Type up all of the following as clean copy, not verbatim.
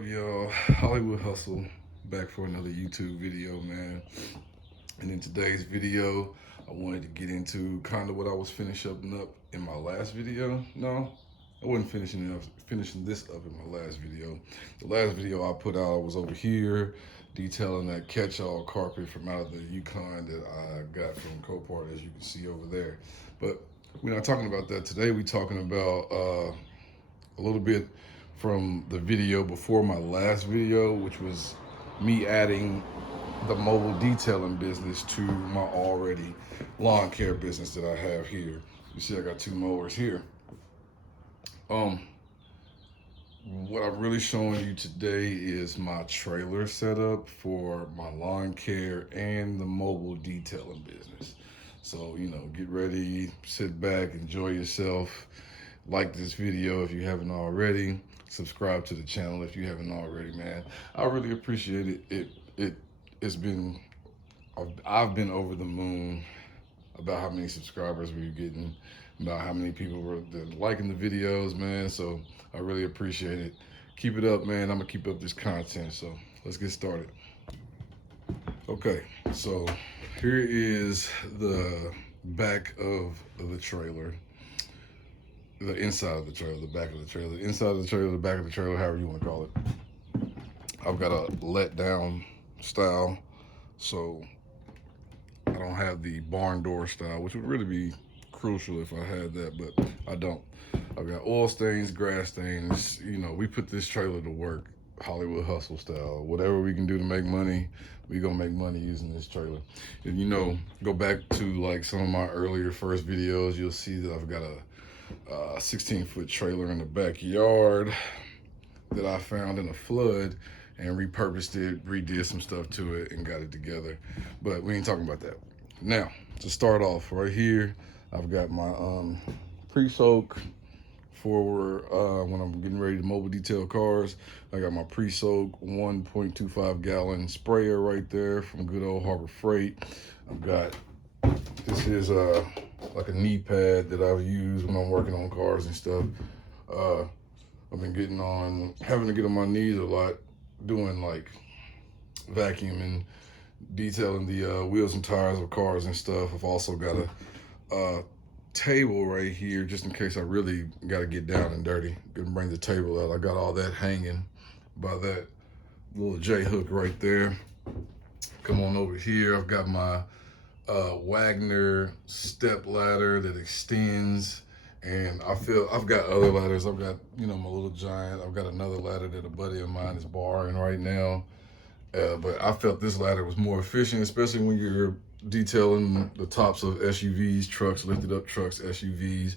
up, y'all? Hollywood Hustle back for another YouTube video, man. And in today's video, I wanted to get into kind of what I was finishing up in my last video. No, I wasn't finishing this up in my last video. The last video I put out, I was over here detailing that catch-all carpet from out of the Yukon that I got from Copart, as you can see over there. But we're not talking about that today. We're talking about a little bit from the video before my last video, which was me adding the mobile detailing business to my already lawn care business that I have here. You see I got two mowers here. What I'm really showing you today is my trailer setup for my lawn care and the mobile detailing business. So, get ready, sit back, enjoy yourself. Like this video if you haven't already. Subscribe to the channel if you haven't already, man. I really appreciate it. It's been, I've been over the moon about how many subscribers we're getting, about how many people were liking the videos, man. So I really appreciate it. Keep it up, man. I'm gonna keep up this content. So let's get started. Okay, so here is the back of the trailer. The inside of the trailer, the back of the trailer, the inside of the trailer, the back of the trailer, however you want to call it. I've got a let down style, so I don't have the barn door style, which would really be crucial if I had that, but I don't. I've got oil stains, grass stains. We put this trailer to work, Hollywood Hustle style. Whatever we can do to make money, we gonna make money using this trailer. And go back to like some of my earlier first videos, you'll see that I've got a 16-foot trailer in the backyard that I found in a flood and repurposed it, redid some stuff to it, and got it together. But we ain't talking about that. Now, to start off right here, I've got my pre-soak for when I'm getting ready to mobile detail cars. I got my pre-soak 1.25 gallon sprayer right there from good old Harbor Freight. I've got, this is like a knee pad that I've used when I'm working on cars and stuff. I've been having to get on my knees a lot, doing like vacuuming, detailing the wheels and tires of cars and stuff. I've also got a table right here, just in case I really got to get down and dirty. Gonna bring the table out. I got all that hanging by that little J hook right there. Come on over here. I've got my Wagner step ladder that extends, and I've got other ladders. I've got my little giant. I've got another ladder that a buddy of mine is borrowing right now, but I felt this ladder was more efficient, especially when you're detailing the tops of SUVs, trucks, lifted up trucks, SUVs,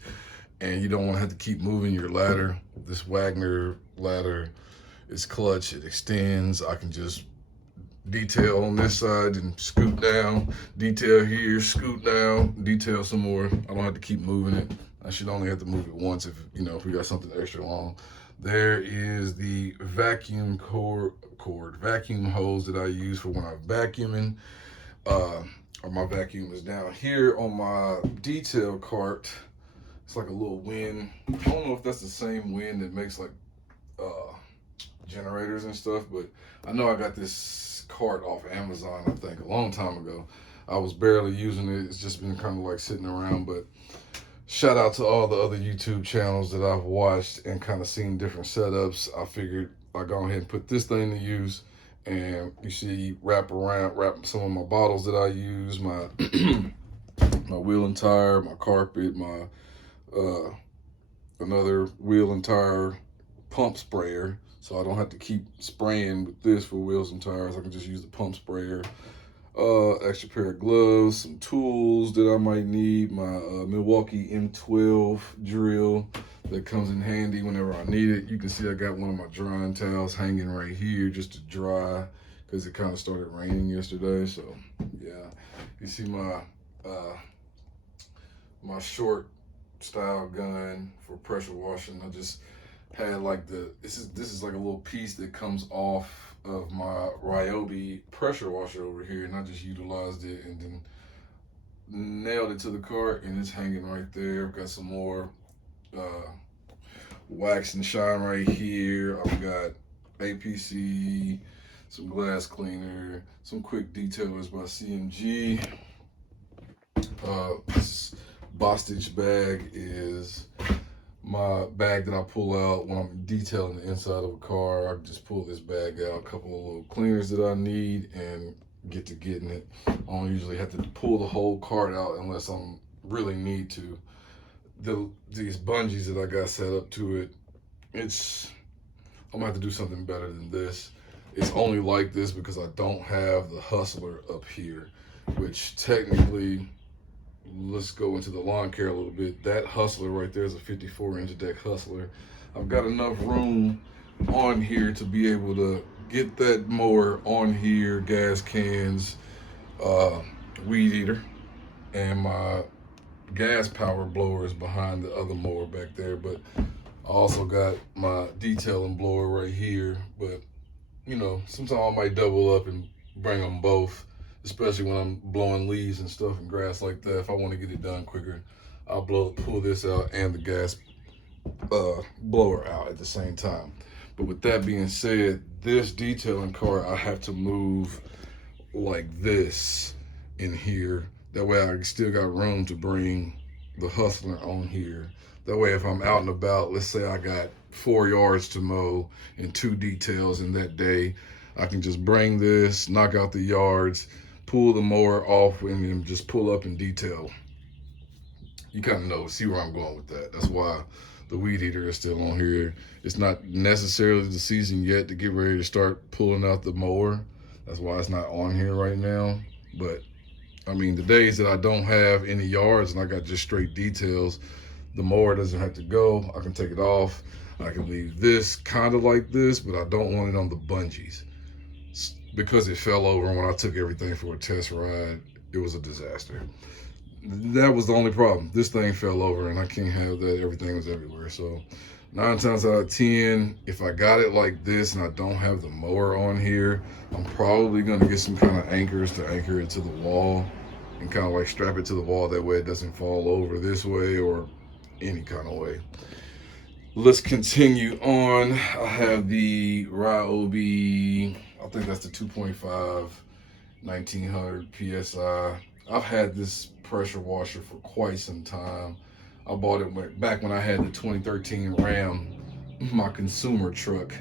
and you don't want to have to keep moving your ladder. This Wagner ladder is clutch. It extends. I can just detail on this side and scoot down, detail here, scoot down, detail some more. I don't have to keep moving it. I should only have to move it once if we got something extra long. There is the vacuum vacuum hose that I use for when I'm vacuuming. Or my vacuum is down here on my detail cart. It's like a little wind. I don't know if that's the same wind that makes like generators and stuff, but I know I got this cart off Amazon, I think a long time ago. I was barely using it. It's just been kind of like sitting around, but shout out to all the other YouTube channels that I've watched and kind of seen different setups. I figured I'd go ahead and put this thing to use. And you see, wrap some of my bottles that I use, my my wheel and tire, my carpet, my another wheel and tire pump sprayer, so I don't have to keep spraying with this for wheels and tires. I can just use the pump sprayer. Extra pair of gloves, some tools that I might need, my Milwaukee M12 drill that comes in handy whenever I need it. You can see I got one of my drying towels hanging right here just to dry, because it kind of started raining yesterday. So yeah, you see my my short style gun for pressure washing. I just had like this is like a little piece that comes off of my Ryobi pressure washer over here, and I just utilized it and then nailed it to the cart, and it's hanging right there. I've got some more wax and shine right here. I've got APC, some glass cleaner, some quick detailers by CMG. This Bostitch bag is my bag that I pull out when I'm detailing the inside of a car. I can just pull this bag out, a couple of little cleaners that I need, and get to getting it. I don't usually have to pull the whole cart out unless I'm really need to. These bungees that I got set up to it, I'm gonna have to do something better than this. It's only like this because I don't have the hustler up here, which technically, let's go into the lawn care a little bit. That hustler right there is a 54-inch deck hustler. I've got enough room on here to be able to get that mower on here, gas cans, weed eater, and my gas power blower is behind the other mower back there. But I also got my detailing blower right here. But you know, sometimes I might double up and bring them both, especially when I'm blowing leaves and stuff and grass like that. If I want to get it done quicker, I'll pull this out and the gas blower out at the same time. But with that being said, this detailing cart I have to move like this in here. That way I still got room to bring the hustler on here. That way if I'm out and about, let's say I got 4 yards to mow and 2 details in that day, I can just bring this, knock out the yards, pull the mower off, and then just pull up and detail. You kind of see where I'm going with that. That's why the weed eater is still on here. It's not necessarily the season yet to get ready to start pulling out the mower. That's why it's not on here right now. But I mean, the days that I don't have any yards and I got just straight details, the mower doesn't have to go. I can take it off. I can leave this kind of like this, but I don't want it on the bungees because it fell over when I took everything for a test ride. It was a disaster. That was the only problem. This thing fell over and I can't have that. Everything was everywhere. So 9 times out of 10, if I got it like this and I don't have the mower on here, I'm probably gonna get some kind of anchors to anchor it to the wall and kind of like strap it to the wall. That way it doesn't fall over this way or any kind of way. Let's continue on. I have the Ryobi, I think that's the 2.5, 1900 PSI. I've had this pressure washer for quite some time. I bought it back when I had the 2013 Ram, my consumer truck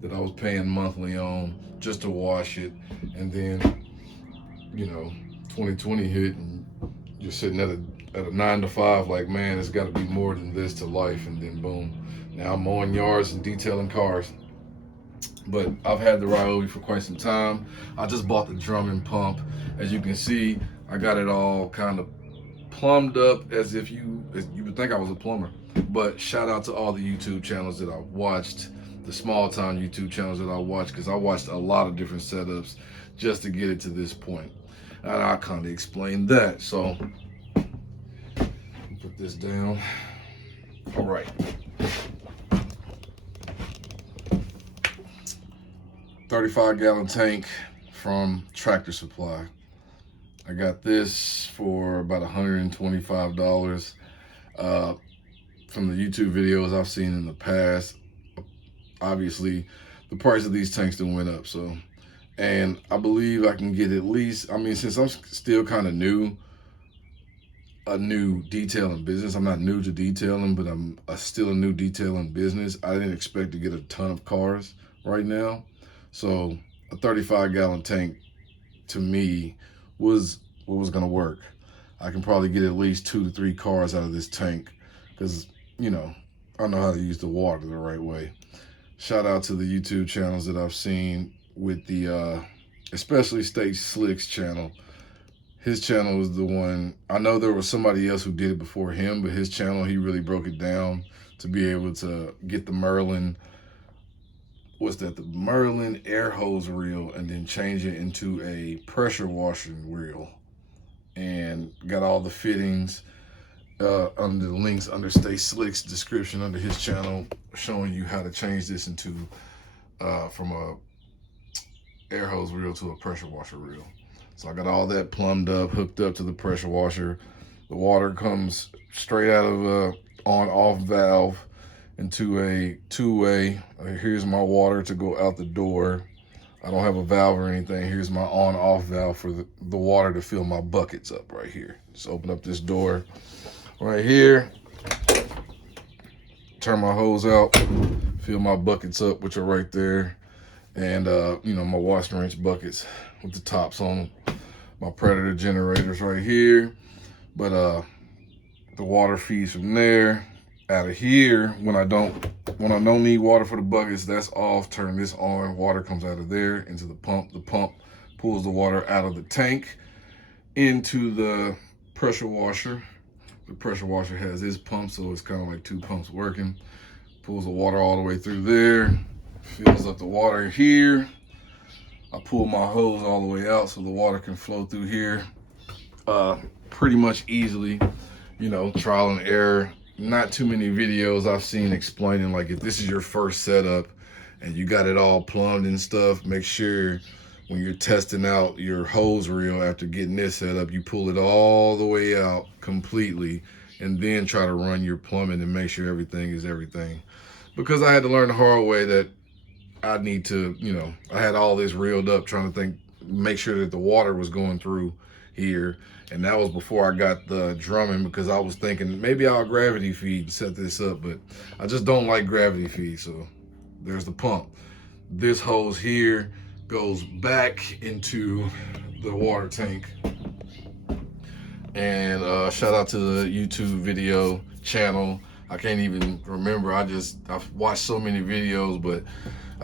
that I was paying monthly on just to wash it. And then, you know, 2020 hit and you're sitting at a 9 to 5 like, man, it's got to be more than this to life. And then boom, now I'm mowing yards and detailing cars. But I've had the Ryobi for quite some time. I just bought the drum and pump. As you can see, I got it all kind of plumbed up as you would think I was a plumber. But shout out to all the YouTube channels that I've watched, the small time YouTube channels that I watched, because I watched a lot of different setups just to get it to this point. And I kind of explained that. So put this down. All right. 35-gallon tank from Tractor Supply. I got this for about $125 from the YouTube videos I've seen in the past. Obviously, the price of these tanks done went up, so. And I believe I can get at least, I mean, since I'm still kind of a new detailing business. I'm not new to detailing, but I'm still a new detailing business. I didn't expect to get a ton of cars right now. So a 35-gallon tank to me was what was gonna work. I can probably get at least 2 to 3 cars out of this tank because, you know, I know how to use the water the right way. Shout out to the YouTube channels that I've seen with the, especially State Slick's channel. His channel was the one, I know there was somebody else who did it before him, but his channel, he really broke it down to be able to get the Merlin, the Merlin air hose reel and then change it into a pressure washing reel. And got all the fittings under the links under Stay Slick's description under his channel, showing you how to change this into from a air hose reel to a pressure washer reel. So I got all that plumbed up, hooked up to the pressure washer. The water comes straight out of a on-off valve, into a two-way. Here's my water to go out the door. I don't have a valve or anything. Here's my on-off valve for the water to fill my buckets up right here. Just open up this door right here, turn my hose out, fill my buckets up, which are right there. And, you know, my wash and rinse buckets with the tops on them. My Predator generators right here. But the water feeds from there. Out of here, when I don't need water for the buckets, that's off. Turn this on. Water comes out of there into the pump. The pump pulls the water out of the tank into the pressure washer. The pressure washer has this pump, so it's kind of like two pumps working. Pulls the water all the way through there. Fills up the water here. I pull my hose all the way out so the water can flow through here pretty much easily. You know, trial and error. Not too many videos I've seen explaining, like, if this is your first setup and you got it all plumbed and stuff, make sure when you're testing out your hose reel after getting this set up, you pull it all the way out completely and then try to run your plumbing and make sure everything is everything. Because I had to learn the hard way that I need to, you know, I had all this reeled up trying to make sure that the water was going through here. And that was before I got the drumming, because I was thinking maybe I'll gravity feed and set this up, but I just don't like gravity feed. So there's the pump. This hose here goes back into the water tank. And shout out to the YouTube video channel. I can't even remember. I've watched so many videos, but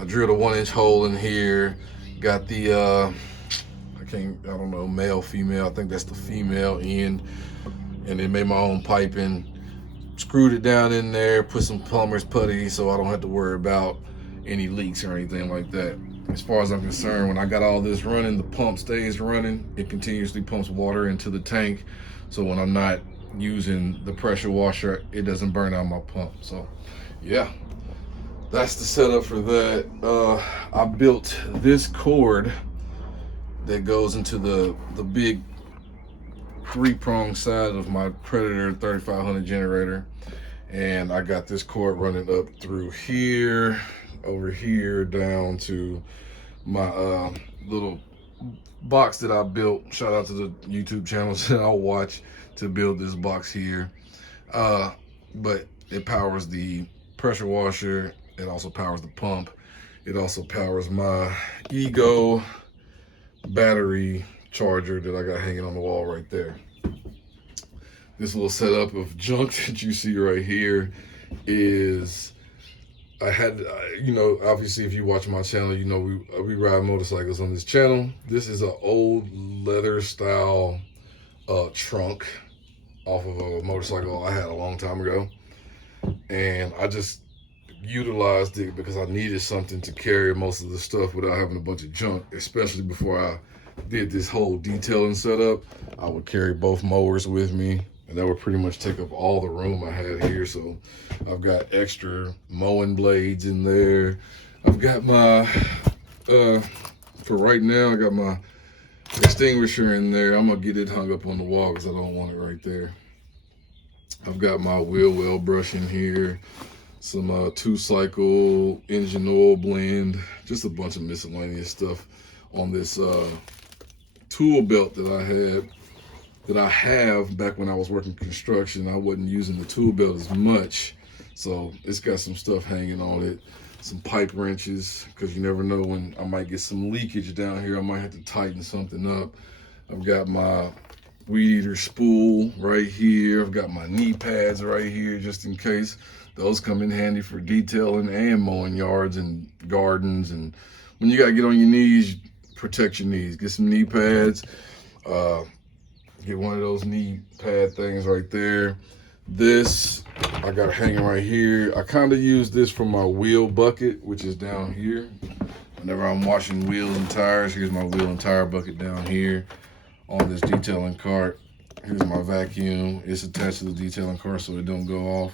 I drilled a 1-inch hole in here. Got the I don't know, male, female. I think that's the female end. And then made my own piping. Screwed it down in there. Put some plumber's putty so I don't have to worry about any leaks or anything like that. As far as I'm concerned, when I got all this running, the pump stays running. It continuously pumps water into the tank. So when I'm not using the pressure washer, it doesn't burn out my pump. So yeah, that's the setup for that. I built this cord that goes into the big 3-prong side of my Predator 3500 generator. And I got this cord running up through here, over here, down to my little box that I built. Shout out to the YouTube channels that I'll watch to build this box here. But it powers the pressure washer. It also powers the pump. It also powers my Ego battery charger that I got hanging on the wall right there. This little setup of junk that you see right here is, I had, you know, obviously if you watch my channel, you know we ride motorcycles on this channel. This is an old leather style trunk off of a motorcycle I had a long time ago. And I just utilized it because I needed something to carry most of the stuff without having a bunch of junk, especially before I did this whole detailing setup. I would carry both mowers with me, and that would pretty much take up all the room I had here. So I've got extra mowing blades in there. I've got my, for right now, I got my extinguisher in there. I'm gonna get it hung up on the wall because I don't want it right there. I've got my wheel well brush in here, some 2-cycle engine oil blend, just a bunch of miscellaneous stuff on this tool belt that I have back when I was working construction. I wasn't using the tool belt as much, so it's got some stuff hanging on it, some pipe wrenches, because you never know when I might get some leakage down here. I might have to tighten something up. I've got my weed eater spool right here. I've got my knee pads right here just in case. Those come in handy for detailing and mowing yards and gardens. And when you gotta get on your knees, protect your knees. Get some knee pads. Get one of those knee pad things right there. This I got hanging right here. I kind of use this for my wheel bucket, which is down here. Whenever I'm washing wheels and tires, here's my wheel and tire bucket down here on this detailing cart. Here's my vacuum. It's attached to the detailing cart so it don't go off.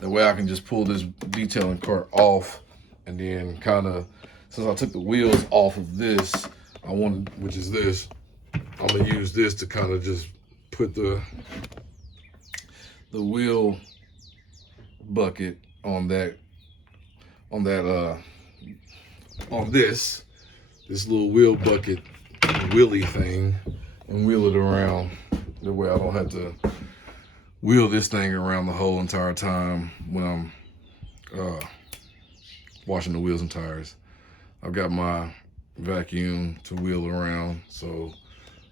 That way I can just pull this detailing cart off, and then kind of, since I took the wheels off of this, which is this, I'm gonna use this to kind of just put the wheel bucket on that on that on this little wheel bucket wheelie thing and wheel it around. The way I don't have to wheel this thing around the whole entire time when I'm washing the wheels and tires. I've got my vacuum to wheel around, so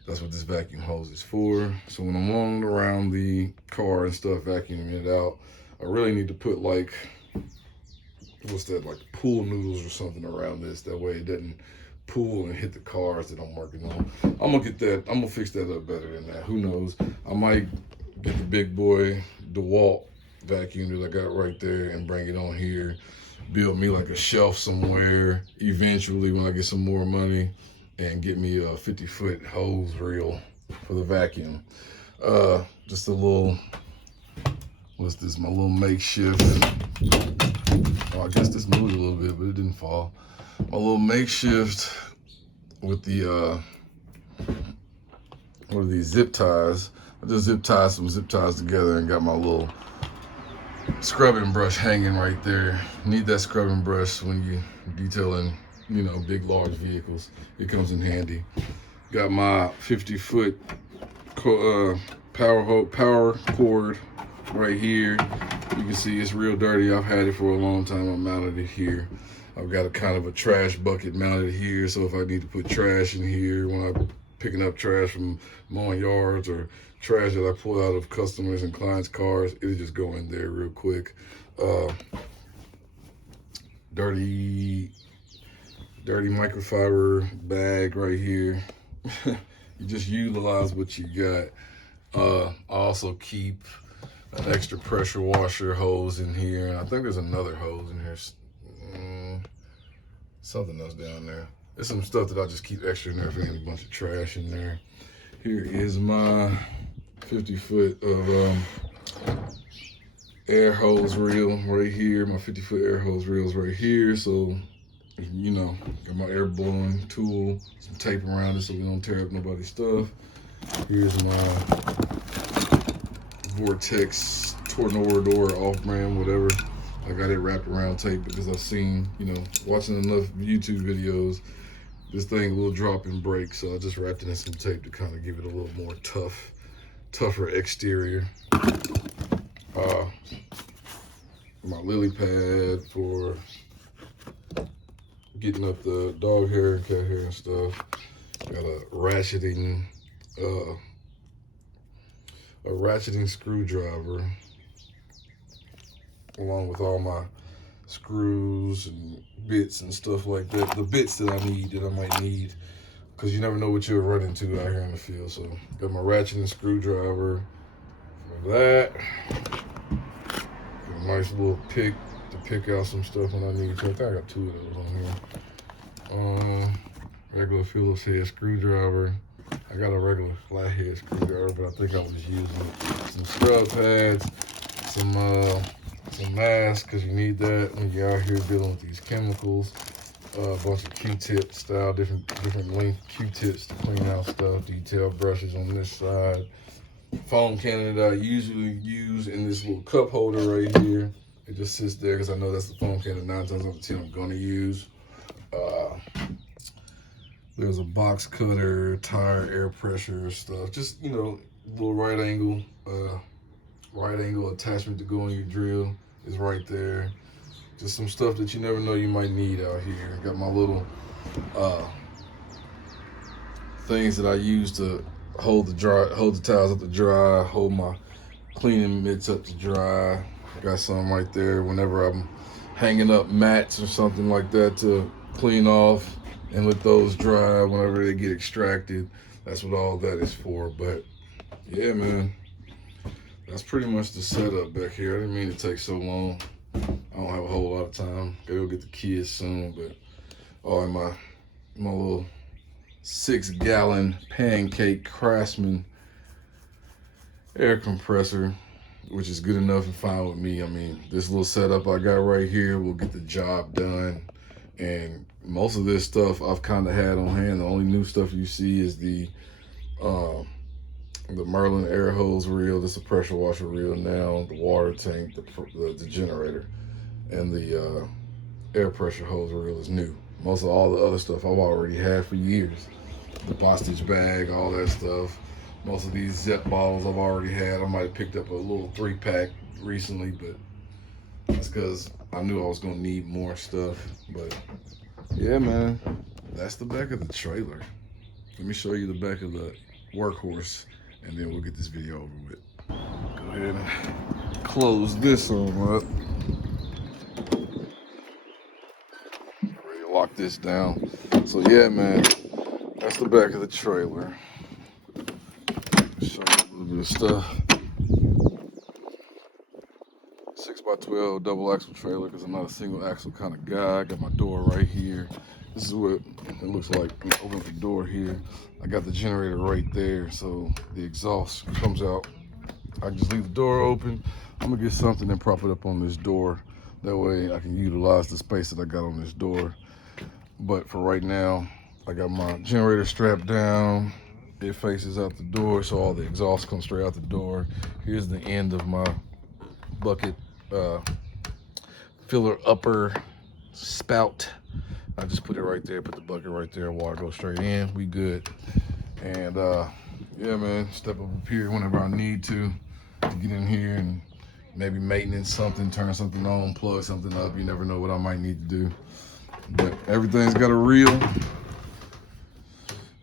that's what this vacuum hose is for. So when I'm rolling around the car and stuff, vacuuming it out, I really need to put like, what's that, like pool noodles or something around this. That way it doesn't pool and hit the cars that I'm working on. I'm gonna fix that up better than that. Who knows? I might get the big boy DeWalt vacuum that I got right there and bring it on here. Build me like a shelf somewhere eventually when I get some more money, and get me a 50-foot hose reel for the vacuum. Just a little, what's this, my little makeshift. Oh, I guess this moved a little bit, but it didn't fall. My little makeshift with the, what are these, zip ties. I just zip tied some zip ties together and got my little scrubbing brush hanging right there. Need that scrubbing brush when you detailing, you know, big, large vehicles. It comes in handy. Got my 50-foot power cord right here. You can see it's real dirty. I've had it for a long time. I mounted it here. I've got a kind of a trash bucket mounted here, so if I need to put trash in here when I'm picking up trash from mowing yards or trash that I pull out of customers and clients' cars, it'll just go in there real quick. Dirty microfiber bag right here. You just utilize what you got. I also keep an extra pressure washer hose in here, and I think there's another hose in here. Something else down there. There's some stuff that I just keep extra in there if there's a bunch of trash in there. Here is my 50-foot of air hose reel right here. My 50-foot air hose reel is right here. So, you know, got my air blowing tool, some tape around it so we don't tear up nobody's stuff. Here's my Vortex Tornador off-brand, whatever. I got it wrapped around tape because I've seen, you know, watching enough YouTube videos, this thing will drop and break. So I just wrapped it in some tape to kind of give it a little more tougher exterior. My lily pad for getting up the dog hair and cat hair and stuff. Got a ratcheting screwdriver, along with all my screws and bits and stuff like that. The bits that I might need, because you never know what you'll run into out here in the field. So got my ratcheting screwdriver for that. Got a nice little pick to pick out some stuff when I need to. I think I got 2 of those on here. Regular Phillips head screwdriver. I got a regular flathead screwdriver, but I think I was using some scrub pads, some masks, because you need that when you're out here dealing with these chemicals. A bunch of Q-tip style, different length Q-tips to clean out stuff. Detail brushes on this side. Foam cannon that I usually use in this little cup holder right here. It just sits there because I know that's the foam cannon 9 times out of 10 I'm gonna use. There's a box cutter, tire air pressure stuff. Just, you know, little right angle attachment to go on your drill is right there. Just some stuff that you never know you might need out here. Got my little things that I use to hold the towels up to dry, hold my cleaning mitts up to dry. Got some right there whenever I'm hanging up mats or something like that to clean off and let those dry whenever they get extracted. That's what all that is for. But yeah, man, that's pretty much the setup back here. I didn't mean to take so long. I don't have a whole lot of time. Gotta go get the kids soon, but and my little 6-gallon pancake Craftsman air compressor, which is good enough and fine with me. I mean, this little setup I got right here will get the job done. And most of this stuff I've kind of had on hand. The only new stuff you see is the Merlin air hose reel. This is a pressure washer reel now. The water tank, the generator, and the air pressure hose reel is new. Most of all the other stuff I've already had for years. The postage bag, all that stuff. Most of these Zep bottles I've already had. I might have picked up a little 3-pack recently, but that's because I knew I was gonna need more stuff. But yeah, man, that's the back of the trailer. Let me show you the back of the workhorse, and then we'll get this video over with. Go ahead and close this on up. Ready to lock this down. So yeah, man, that's the back of the trailer. Show you a little bit of stuff. 6x12 double axle trailer, because I'm not a single axle kind of guy. I got my door right here. This is what it looks like. Open up the door here. I got the generator right there, so the exhaust comes out. I can just leave the door open. I'm gonna get something and prop it up on this door. That way I can utilize the space that I got on this door. But for right now, I got my generator strapped down. It faces out the door, so all the exhaust comes straight out the door. Here's the end of my bucket filler upper spout. I just put it right there, put the bucket right there, water goes straight in, we good. And yeah, man, step up here whenever I need to get in here and maybe maintenance something, turn something on, plug something up. You never know what I might need to do. But everything's got a reel.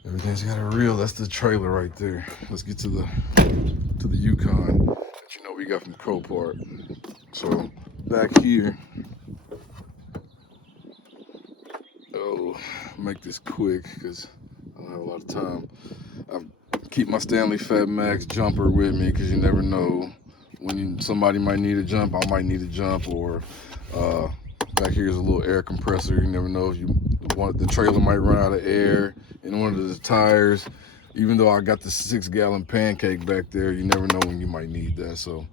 Everything's got a reel. That's the trailer right there. Let's get to the Yukon that you know we got from the Copart. So back here, make this quick because I don't have a lot of time. I keep my Stanley Fat Max jumper with me because you never know when somebody might need a jump. I might need a jump, or back here is a little air compressor. You never know if you want, the trailer might run out of air in one of the tires. Even though I got the 6-gallon pancake back there, you never know when you might need that. So,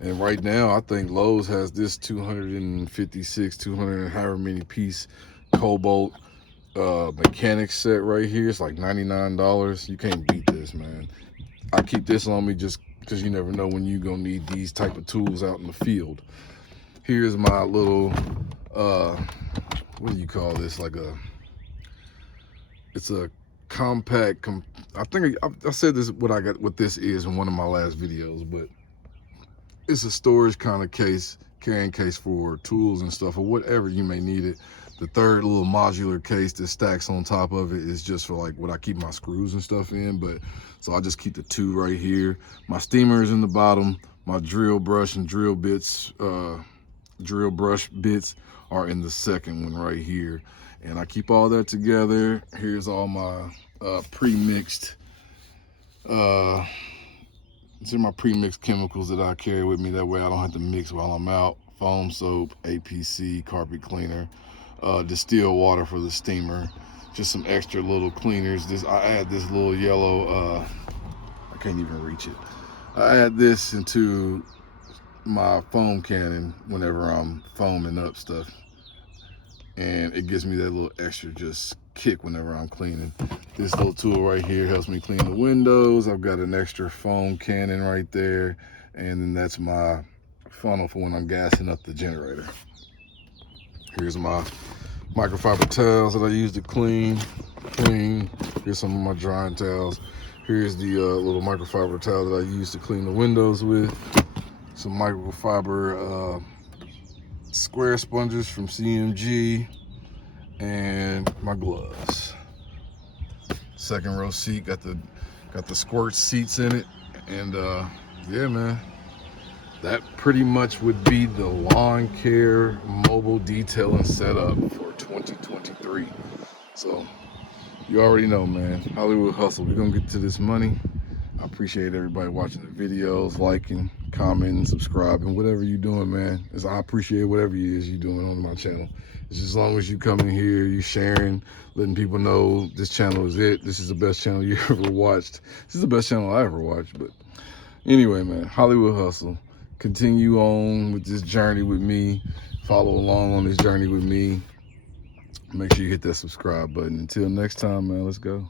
and right now I think Lowe's has this 256, 200 however many piece Cobalt mechanics set right here. It's like $99. You can't beat this, man. I keep this on me just because you never know when you're gonna need these type of tools out in the field. Here's my little what do you call this? Like it's a compact. I think I said this what this is in one of my last videos, but it's a storage kind of case, carrying case for tools and stuff, or whatever you may need it. The third little modular case that stacks on top of it is just for like what I keep my screws and stuff in. But so I just keep the two right here. My steamer is in the bottom. My drill brush and drill bits, drill brush bits are in the second one right here. And I keep all that together. Here's all my pre-mixed, these are my pre-mixed chemicals that I carry with me. That way I don't have to mix while I'm out. Foam soap, APC, carpet cleaner, distilled water for the steamer, just some extra little cleaners. I add this little yellow, I can't even reach it. I add this into my foam cannon whenever I'm foaming up stuff, and it gives me that little extra just kick whenever I'm cleaning. This little tool right here helps me clean the windows. I've got an extra foam cannon right there, and then that's my funnel for when I'm gassing up the generator. Here's my microfiber towels that I use to clean. Here's some of my drying towels. Here's the little microfiber towel that I use to clean the windows with. Some microfiber square sponges from CMG, and my gloves. Second row seat, got the squirt seats in it, and yeah, man, that pretty much would be the Lawncare mobile detailing setup for 2023. So you already know, man, Hollywood hustle. We're gonna get to this money. I appreciate everybody watching the videos, liking, commenting, subscribing, whatever you're doing, man. I appreciate whatever it is you're doing on my channel. It's just as long as you come in here, you sharing, letting people know this channel is it. This is the best channel you ever watched. This is the best channel I ever watched. But anyway, man, Hollywood hustle. Continue on with this journey with me. Follow along on this journey with me. Make sure you hit that subscribe button. Until next time, man, let's go.